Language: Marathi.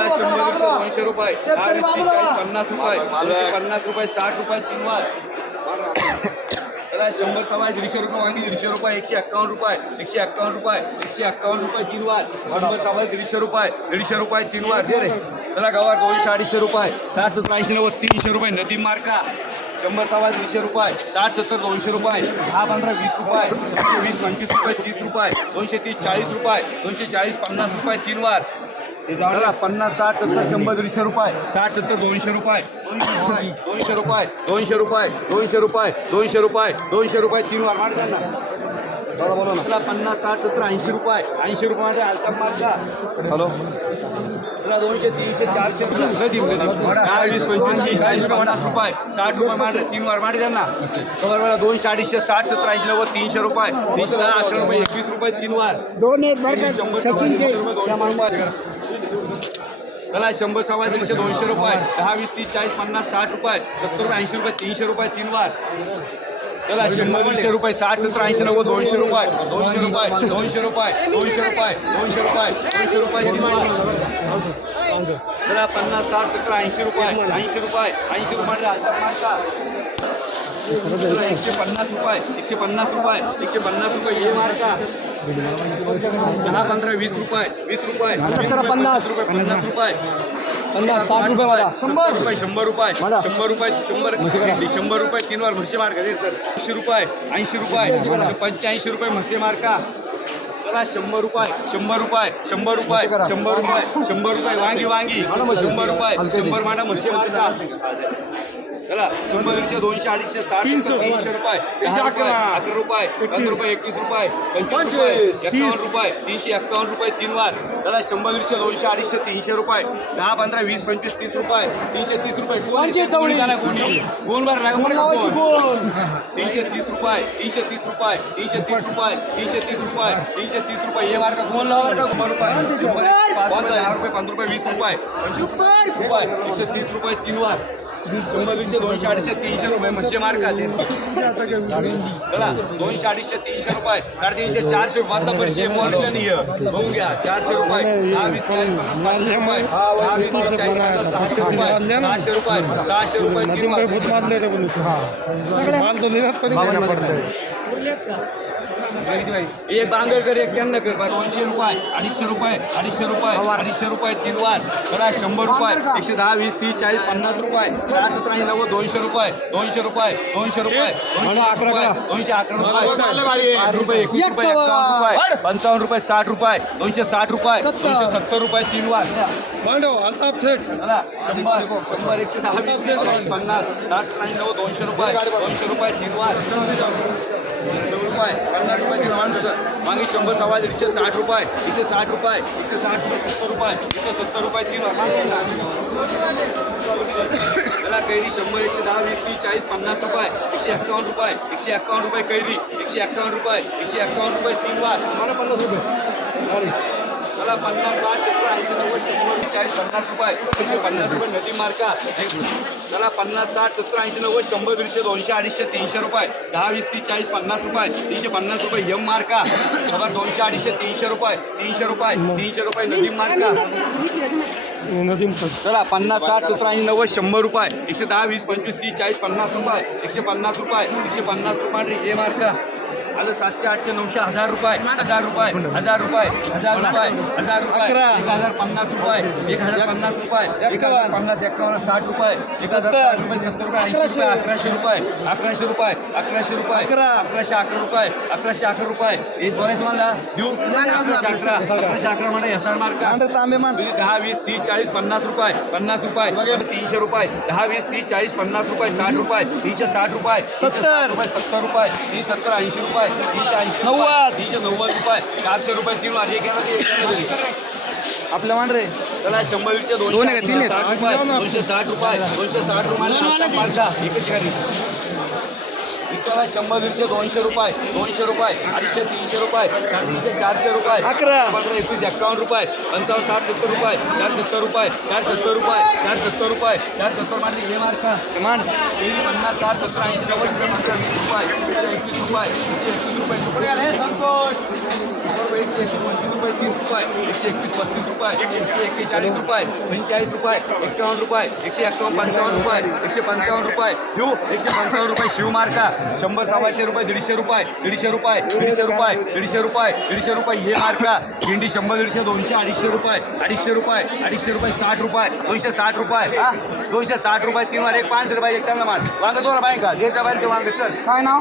त्याला शंभर एकशे दोनशे रुपये. दहा वीस तीस चाळीस पन्नास रुपये. दोनशे पन्नास रुपये साठ रुपये तीन वार त्याला शंभर सव्वा दीडशे रुपये वांगी दीडशे रुपये एकशे एक्कावन्न रुपये एकशे एक्कावन्न रुपये एकशे एक्कावन्न रुपये तीन वार शंभर सव्वा दीडशे रुपये दीडशे रुपये तीन वार दे रे. त्याला गवार दोनशे अडीचशे रुपये साठ सत्तर ऐंशी नव्वद तीनशे रुपये नदी मार्का. शंभर सव्वा दीडशे रुपये साठ सत्तर दोनशे रुपये दहा पंधरा वीस रुपये एकशे वीस पंचवीस रुपये तीस रुपये दोनशे तीस चाळीस रुपये दोनशे चाळीस पन्नास रुपये तीन वार पन्नास साठ सत्तर शंभर दीडशे रुपये. साठ सत्तर दोनशे रुपये. दोनशे रुपये दोनशे रुपये दोनशे रुपये दोनशे रुपये दोनशे रुपये तीन वार मारता ना बोला बोला ना. पन्नास साठ सत्तर ऐंशी रुपये ऐंशी रुपये हॅलो. तुला दोनशे तीनशे चारशे वीस पंचवीस चाळीस पन्नास रुपये साठ रुपये मारले तीन वार मारले त्यांना. बरोबर दोनशे अडीचशे साठ सत्तर ऐंशी नव्वद तीनशे रुपये. तीनशे दहा अकरा रुपये एकवीस रुपये तीन वार. दोन आहेत बरं का शंभर सचिनचे. त्याला शंभर सव्वा दीडशे दोनशे रुपये दहा वीस तीस चाळीस पन्नास साठ रुपये सत्तर रुपये ऐंशी रुपये तीनशे रुपये तीन वार त्याला शंभर दीडशे रुपये साठ सत्तर ऐंशी नव्वद दोनशे रुपये दोनशे रुपये दोनशे रुपये दोनशे रुपये दोनशे रुपये दोनशे रुपये त्याला पन्नास साठ सत्तर ऐंशी रुपये ऐंशी रुपये ऐंशी रुपये एकशे पन्नास रुपये एकशे पन्नास रुपये एकशे पन्नास रुपये हे मारता दहा पंधरा वीस रुपये वीस रुपये पन्नास. रुपये पन्नास. रुपये पन्नास साठ रुपये मला शंभर रुपये शंभर रुपये. शंभर रुपये शंभर. शंभर रुपये तीन वार म्हशी मार्क. दे सर ऐंशी रुपये ऐंशी रुपये पंच्याऐंशी रुपये म्हशी मार्का. चला शंभर रुपये शंभर रुपये शंभर रुपये शंभर रुपये शंभर रुपये वांगी वांगी शंभर रुपये शंभर मांडा म्हशी मार्का चला शंभर दीडशे दोनशे अडीचशे साठ तीनशे तीनशे रुपये. रुपये. अकरा रुपये पंधरा रुपये एकवीस रुपये पंचवीस रुपये एकावन्न रुपये तीनशे एक्कावन्न रुपये तीन वार. त्याला शंभर दीडशे दोनशे अडीचशे तीनशे रुपये. दहा पंधरा वीस पंचवीस तीस रुपये तीनशे तीस रुपये. भर लागा बरं. तीनशे तीस रुपये तीनशे तीस रुपये तीनशे तीस रुपये तीनशे तीस रुपये तीनशे तीस रुपये. हे मार्क दोन लावा का? शंभर रुपये. शंभर पाच दहा रुपये पंधरा रुपये वीस रुपये. रुपये एकशे तीस रुपये तीन वार. शंभर दीडशे दोनशे अडीचशे तीनशे रुपये म्हणजे मार्क आले चला दोनशे अडीचशे तीनशे रुपये साडेतीनशे चारशे रुपये. आता पैसे मोडले नाही बघून घ्या चारशे रुपये दहा वीस चाळीस पन्नास पाचशे रुपये. दहा वीस तीस चाळीस पन्नास सहाशे रुपये सहाशे रुपये सहाशे रुपये तीन. एक बांगर कर एक त्यांना कर दोनशे रुपये अडीचशे रुपये अडीचशे रुपये अडीचशे रुपये तीन वार. बघा शंभर रुपये. एकशे दहा वीस तीस चाळीस पन्नास रुपये. साठ सतरा ऐंशी नव्वद दोनशे रुपये. दोनशे रुपये दोनशे रुपये दोनशे अकरा दोनशे अकरा रुपये. आठ रुपये एकवीस रुपये रुपये पंचावन्न रुपये साठ रुपये दोनशे साठ रुपये दोनशे सत्तर रुपये तीन वार. चला शंभर शंभर एकशे दहा वीस पन्नास साठ नव्वद दोनशे रुपये दोनशे रुपये तीन वार. शंभर रुपये. पन्नास रुपये तीन वाढ होतं मागे शंभर सव्वा दीडशे साठ रुपये. एकशे साठ रुपये एकशे साठ रुपये सत्तर रुपये एकशे सत्तर रुपये तीन त्याला कैरी शंभर एकशे दहा वीस तीस चाळीस पन्नास रुपये एकशे एक्कावन्न रुपये एकशे एक्कावन्न रुपये कैरी एकशे एक्कावन्न रुपये एकशे एक्कावन्न रुपये तीन वार. पन्नास रुपये. मला पन्नास साठ सत्तर ऐंशी नव्वद शंभर चाळीस पन्नास रुपये एकशे पन्नास रुपये नदी मार्का. मला पन्नास साठ सत्तर ऐंशी नव्वद शंभर दीडशे दोनशे अडीचशे तीनशे रुपये. दहा वीस तीस चाळीस पन्नास रुपये तीनशे पन्नास रुपये यम मार्का. खबर दोनशे अडीचशे तीनशे रुपये तीनशे रुपये तीनशे रुपये नदी मार्का. चला पन्नास साठ सत्तर ऐंशी नव्वद शंभर रुपये एकशे दहा वीस पंचवीस तीस चाळीस पन्नास रुपये एकशे पन्नास रुपये एकशे पन्नास रुपये हे मार्का. आलं सातशे आठशे नऊशे हजार रुपये हजार रुपये हजार रुपये हजार रुपये हजार रुपये. एक हजार पन्नास रुपये एक हजार पन्नास रुपये एक हजार पन्नास एकावन्न साठ रुपये एक हजार साठ रुपये सत्तर रुपये ऐंशी रुपये अकराशे. रुपये अकराशे रुपये अकराशे रुपये अकरा. अकराशे अकरा रुपये अकराशे अकरा रुपये. एक बरं तुम्हाला देऊ. अकराशे अकरा. अकराशे अकरा. म्हणजे एस आर मार्क तांबे मान म्हणजे दहा वीस तीस चाळीस पन्नास रुपये पन्नास रुपये तीनशे रुपये दहा वीस तीस चाळीस पन्नास रुपये साठ रुपये तीनशे साठ रुपये साठ रुपये सत्तर रुपये तीस सत्तर ऐंशी रुपये. तीनशे ऐंशी नव्वद. तीनशे नव्वद रुपये. चारशे रुपये तीन वार. एक येणार एक येणार. आपल्या मान रे. त्याला शंभर वीसशे दोन दोनशे आहे का? तीन आहेत? साठ रुपये. दोनशे साठ रुपये. दोनशे साठ रुपये एकच गाडी. चला शंभर दीडशे दोनशे रुपये. दोनशे रुपये. अडीचशे तीनशे रुपये. साडेतीनशे चारशे रुपये. अकरा. पंधरा एकवीस एक्कावन्न रुपये. पंचावन्न साठ सत्तर रुपये. चार सत्तर रुपये. चार सत्तर रुपये. चार सत्तर रुपये. चार सत्तर मारली हे मार्का मान. पन्नास साठ सत्तर ऐंशी नव्वद वीस रुपये एकशे एकशे पंचवीस रुपये तीस रुपये एकशे एकवीस पस्तीस रुपये एकशे एक्केचाळीस रुपये पंचेचाळीस रुपये एक्कावन्न रुपये एकशे एक्कावन्न पंचावन्न रुपये एकशे पंचावन्न रुपये. शिव एकशे पंचावन्न रुपये शिव मार्का शंभर सव्वाशे रुपये दीडशे रुपये दीडशे रुपये दीडशे रुपये दीडशे रुपये दीडशे रुपये हे मार्का भेंडी शंभर दीडशे दोनशे अडीचशे रुपये अडीचशे रुपये अडीचशे रुपये साठ रुपये दोनशे साठ रुपये हा? दोनशे साठ रुपये तीन वार एक पाच रुपये एक टाइमला मार वांग दोन बाय का? जे बाहेर ते वांग चल. काय नाव?